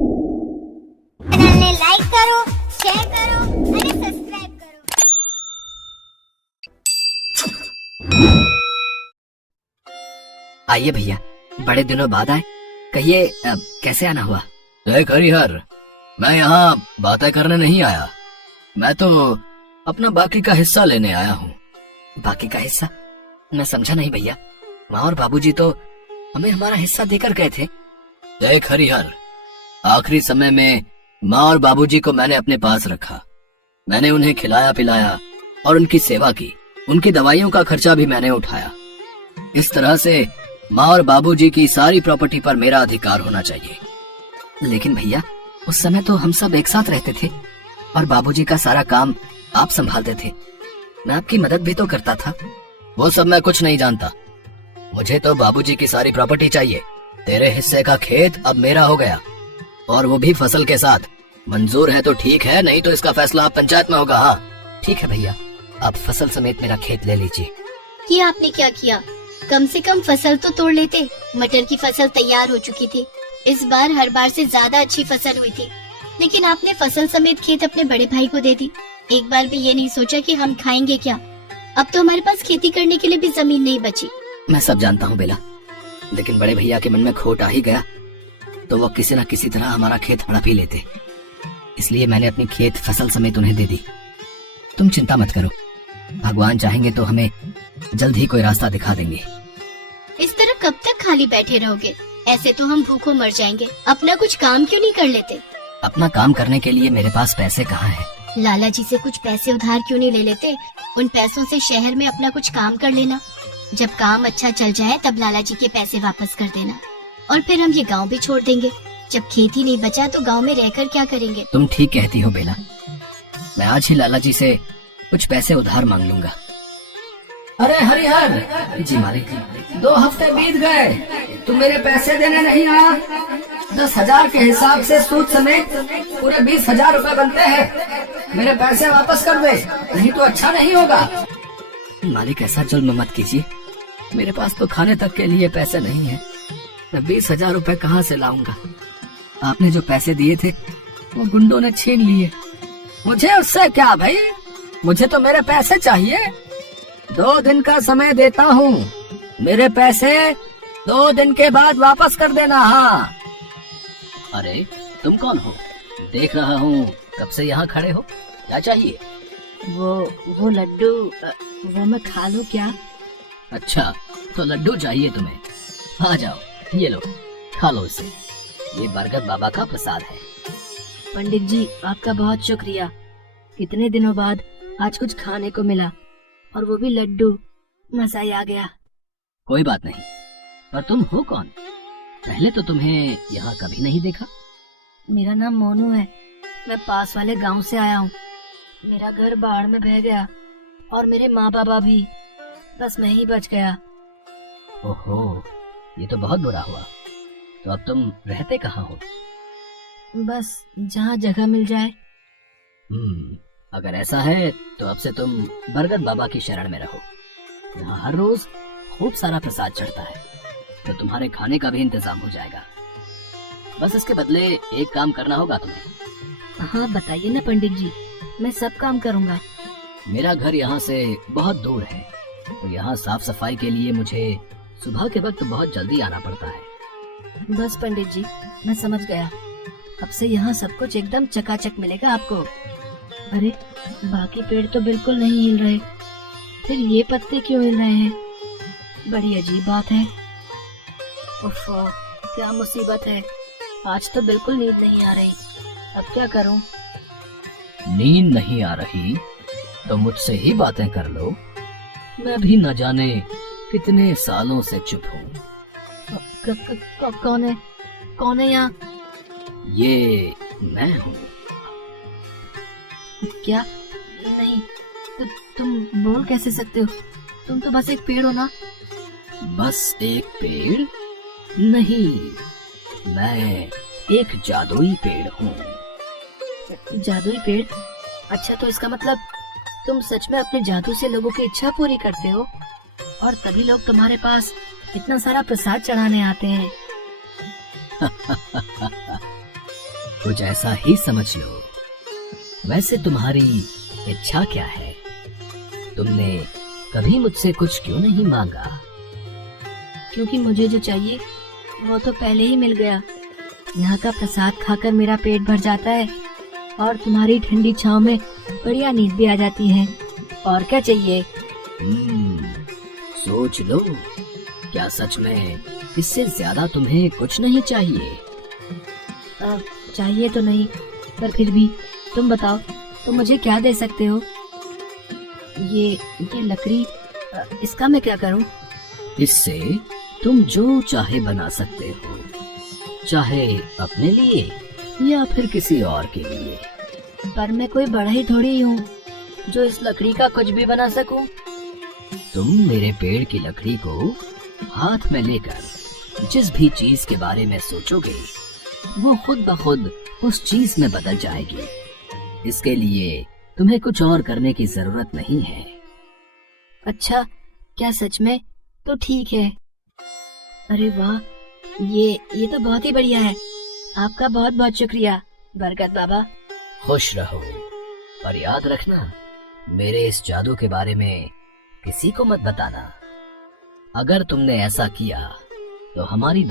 Channel ने like करो, share करो અને સબસ્ક્રાઇબ કરો। आइए भैया, बड़े दिनों बाद आए। कहिए कैसे आना हुआ? देख हरिहर, मैं यहाँ बातें करने नहीं आया। मैं तो अपना बाकी का हिस्सा लेने आया हूँ। बाकी का हिस्सा? मैं समझा नहीं भैया। माँ और बाबूजी तो हमें हमारा हिस्सा देकर गए थे। देख हरिहर, आखिरी समय में माँ और बाबूजी को मैंने अपने पास रखा। मैंने उन्हें खिलाया पिलाया और उनकी सेवा की। उनकी दवाइयों का खर्चा भी मैंने उठाया। इस तरह से माँ और बाबूजी की सारी प्रॉपर्टी पर मेरा अधिकार होना चाहिए। लेकिन भैया, उस समय तो हम सब एक साथ रहते थे और बाबूजी का सारा काम आप संभालते थे। मैं आपकी मदद भी तो करता था। वो सब मैं कुछ नहीं जानता। मुझे तो बाबूजी की सारी प्रॉपर्टी चाहिए। तेरे हिस्से का खेत अब मेरा हो गया, और वो भी फसल के साथ। मंजूर है तो ठीक है, नहीं तो इसका फैसला आप पंचायत में होगा। हाँ ठीक है भैया, आप फसल समेत मेरा खेत ले लीजिए। ये आपने क्या किया? कम से कम फसल तो तोड़ लेते। मटर की फसल तैयार हो चुकी थी। इस बार हर बार से ज्यादा अच्छी फसल हुई थी, लेकिन आपने फसल समेत खेत अपने बड़े भाई को दे दी। एक बार भी ये नहीं सोचा कि हम खाएंगे क्या? अब तो हमारे पास खेती करने के लिए भी जमीन नहीं बची। मैं सब जानता हूँ बेला, लेकिन बड़े भैया के मन में खोट आ ही गया तो वो किसी न किसी तरह हमारा खेत हड़प ही लेते। इसलिए मैंने अपनी खेत फसल समेत उन्हें दे दी। तुम चिंता मत करो, भगवान चाहेंगे तो हमें जल्द ही कोई रास्ता दिखा देंगे। इस तरह कब तक खाली बैठे रहोगे? ऐसे तो हम भूखों मर जाएंगे। अपना कुछ काम क्यों नहीं कर लेते? अपना काम करने के लिए मेरे पास पैसे कहाँ हैं? लाला जी से कुछ पैसे उधार क्यों नहीं ले लेते? उन पैसों से शहर में अपना कुछ काम कर लेना। जब काम अच्छा चल जाए तब लाला जी के पैसे वापस कर देना, और फिर हम ये गांव भी छोड़ देंगे। जब खेती नहीं बचा तो गांव में रहकर क्या करेंगे? तुम ठीक कहती हो बेला, मैं आज ही लाला जी से कुछ पैसे उधार मांग लूंगा। अरे हरिहर जी मालिक। 2 हफ्ते बीत गए, तुम मेरे पैसे देने नहीं आया। 10,000 के हिसाब से सूद समेत पूरे 20,000 रुपए बनते हैं। मेरे पैसे वापस कर दे, नहीं तो अच्छा नहीं होगा। मालिक, ऐसा जुल्म मत कीजिए। मेरे पास तो खाने तक के लिए पैसे नहीं है। मैं 20,000 रुपए कहाँ से लाऊंगा? आपने जो पैसे दिए थे वो गुंडों ने छीन लिए। मुझे उससे क्या भाई, मुझे तो मेरे पैसे चाहिए। 2 दिन का समय देता हूँ, मेरे पैसे 2 दिन के बाद वापस कर देना। हाँ। अरे तुम कौन हो? देख रहा हूँ कब से यहाँ खड़े हो, क्या चाहिए? वो लड्डू, वो मैं खा लूं क्या? अच्छा, तो लड्डू चाहिए तुम्हें? आ जाओ, ये लो, खा लो इसे। ये बरगद बाबा का प्रसाद है। पंडित जी, आपका बहुत शुक्रिया। कितने दिनों बाद आज कुछ खाने को मिला, और वो भी लड्डू। मजा ही आ गया। कोई बात नहीं, पर तुम हो कौन? पहले तो तुम्हें यहाँ कभी नहीं देखा। मेरा नाम मोनू है। मैं पास वाले गांव से आया हूँ। मेरा घर बाढ़ में बह गया और मेरे माँ बाबा भी। बस मैं ही बच गया। ओहो, ये तो बहुत बुरा हुआ। तो अब तुम रहते कहाँ हो? बस जहाँ जगह मिल जाए। अगर ऐसा है तो अब से तुम बरगद बाबा की शरण में रहो। यहाँ हर रोज खूब सारा प्रसाद चढ़ता है, तो तुम्हारे खाने का भी इंतजाम हो जाएगा। बस इसके बदले एक काम करना होगा तुम्हें। हाँ बताइए ना पंडित जी, मैं सब काम करूँगा। मेरा घर यहाँ से बहुत दूर है, तो यहाँ साफ सफाई के लिए मुझे सुबह के वक्त बहुत जल्दी आना पड़ता है। बस पंडित जी, मैं समझ गया। अब से यहाँ सब कुछ एकदम चकाचक मिलेगा आपको। अरे बाकी पेड़ तो बिल्कुल नहीं हिल रहे, फिर ये पत्ते क्यों हिल रहे हैं? बड़ी अजीब बात है। उफ, क्या मुसीबत है। आज तो बिल्कुल नींद नहीं आ रही। अब क्या करूं? नींद नहीं आ रही तो मुझसे ही बातें कर लो। मैं भी न जाने कितने सालों से चुप हूँ। कौन है यहाँ? ये मैं हूँ। क्या? नहीं, तुम बोल कैसे सकते हो? तुम तो बस एक पेड़ हो ना। बस एक पेड़ नहीं, मैं एक जादुई पेड़ हूँ। जादुई पेड़? अच्छा, तो इसका मतलब तुम सच में अपने जादू से लोगों की इच्छा पूरी करते हो, और तभी लोग तुम्हारे पास इतना सारा प्रसाद चढ़ाने आते हैं। कुछ ऐसा ही समझ लो। वैसे तुम्हारी इच्छा क्या है? तुमने कभी मुझसे कुछ क्यों नहीं मांगा? क्योंकि मुझे जो चाहिए वो तो पहले ही मिल गया। यहाँ का प्रसाद खाकर मेरा पेट भर जाता है और तुम्हारी ठंडी छांव में बढ़िया नींद भी आ जाती है। और क्या चाहिए? सोच लो, क्या सच में इससे ज्यादा तुम्हें कुछ नहीं चाहिए? चाहिए तो नहीं, पर फिर भी तुम बताओ, तुम मुझे क्या दे सकते हो? ये लकड़ी, इसका मैं क्या करूं? इससे तुम जो चाहे बना सकते हो, चाहे अपने लिए या फिर किसी और के लिए। पर मैं कोई बड़ा ही थोड़ी हूँ जो इस लकड़ी का कुछ भी बना सकूं। तुम मेरे पेड़ की लकड़ी को हाथ में लेकर जिस भी चीज के बारे में सोचोगे वो खुद ब खुद उस चीज में बदल जाएगी। इसके लिए तुम्हें कुछ और करने की जरूरत नहीं है। अच्छा, क्या सच में? तो ठीक है। अरे वाह, ये तो बहुत ही बढ़िया है। आपका बहुत बहुत शुक्रिया बरकत बाबा। खुश रहो, पर याद रखना, मेरे इस जादू के बारे में किसी को मत बताना। अगर तुमने ऐसा किया तो हमारी